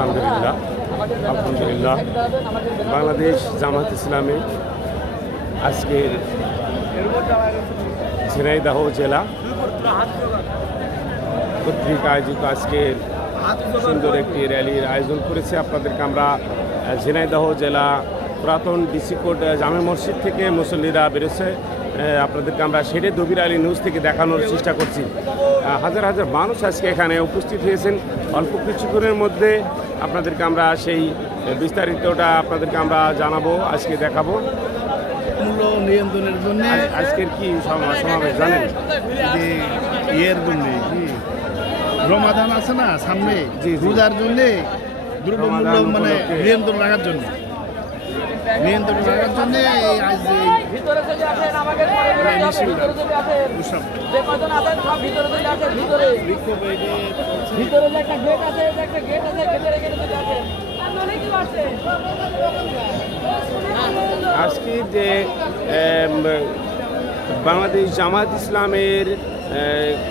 আলহামদুলিল্লাহ আলহামদুলিল্লাহ বাংলাদেশ জামাত ইসলামী আজকের ঝিনাইদহ জেলা কর্তৃক আয়োজিত আজকের সুন্দর একটি র্যালির আয়োজন করেছে। আপনাদেরকে আমরা ঝিনাইদহ জেলা পুরাতন ডিসি কোর্ট জামে মসজিদ থেকে মুসল্লিরা বেরোচ্ছে, আপনাদেরকে আমরা সেরে দবির আলী নিউজ থেকে দেখানোর চেষ্টা করছি। হাজার হাজার মানুষ আজকে এখানে উপস্থিত হয়েছেন। অল্প কিছুক্ষণের মধ্যে আপনাদেরকে আমরা সেই বিস্তারিতটা আপনাদেরকে আমরা জানাবো, আজকে দেখাবো। মূল্য নিয়ন্ত্রণের জন্য আজকের কি সমাবেশ জানেন? যে ইয়ের জন্য রমাদান আছে না সামনে, রোজার জন্যে দ্রব্যমূল্য মানে নিয়ন্ত্রণ রাখার জন্য আজ আজকে যে বাংলাদেশ জামাত ইসলামের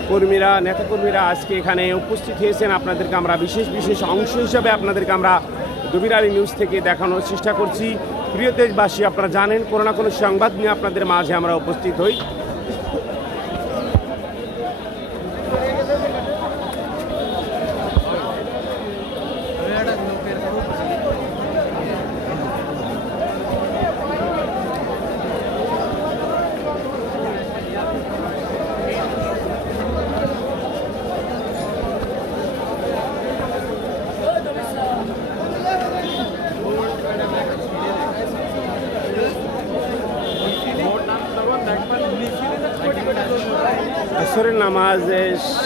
কর্মীরা নেতাকর্মীরা আজকে এখানে উপস্থিত হয়েছেন, আপনাদেরকে আমরা বিশেষ অংশ হিসাবে আপনাদেরকে আমরা দবির আলী নিউজ থেকে দেখানোর চেষ্টা করছি। প্রিয় দেশবাসী, আপনারা জানেন কোনো না কোনো সংবাদ নিয়ে আপনাদের মাঝে আমরা উপস্থিত হই। আসরের নামাজ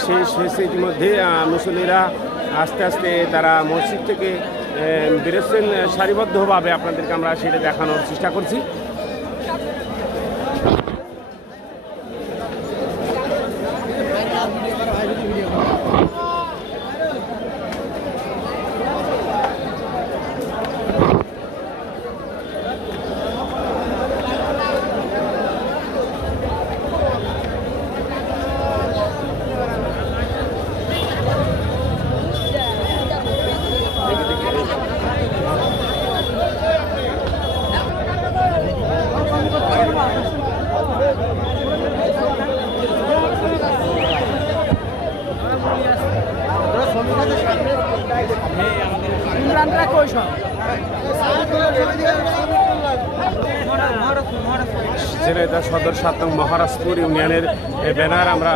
শেষ হয়েছে ইতিমধ্যে। মুসল্লিরা আস্তে আস্তে তারা মসজিদ থেকে বেরোচ্ছেন সারিবদ্ধভাবে, আপনাদেরকে আমরা সেটা দেখানোর চেষ্টা করছি। ঝিনাইদহ সদর ৭ নং মহারাজপুর ইউনিয়নের ব্যানার আমরা